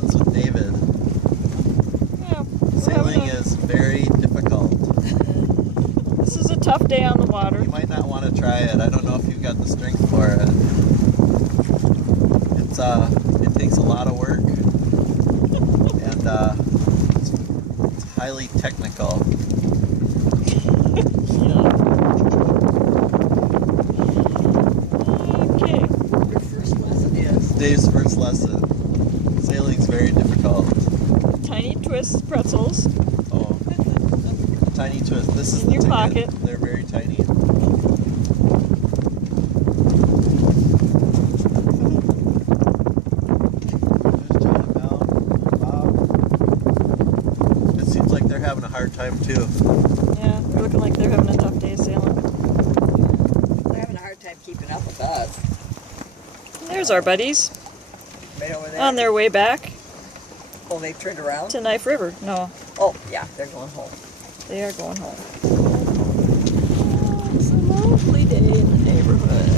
lessons with David. Yeah, Sailing is very difficult. this is a tough day on the water. You might not want to try it. I don't know if you've got the strength for it. It takes a lot of work, and it's highly technical. Okay. Your first lesson is. Dave's first lesson. Sailing's very difficult. Tiny twist pretzels. Oh, tiny twist. This is In the your ticket. pocket. They're very tiny. There's John Bell. Bob. It seems like they're having a hard time too. Yeah, they're looking like they're having a tough day sailing. They're having a hard time keeping up with us. There's our buddies Right over there. on their way back Oh, they've turned around? to Knife River. No, Oh, yeah, they're going home. they are going home. Oh, it's a lovely day in the neighborhood.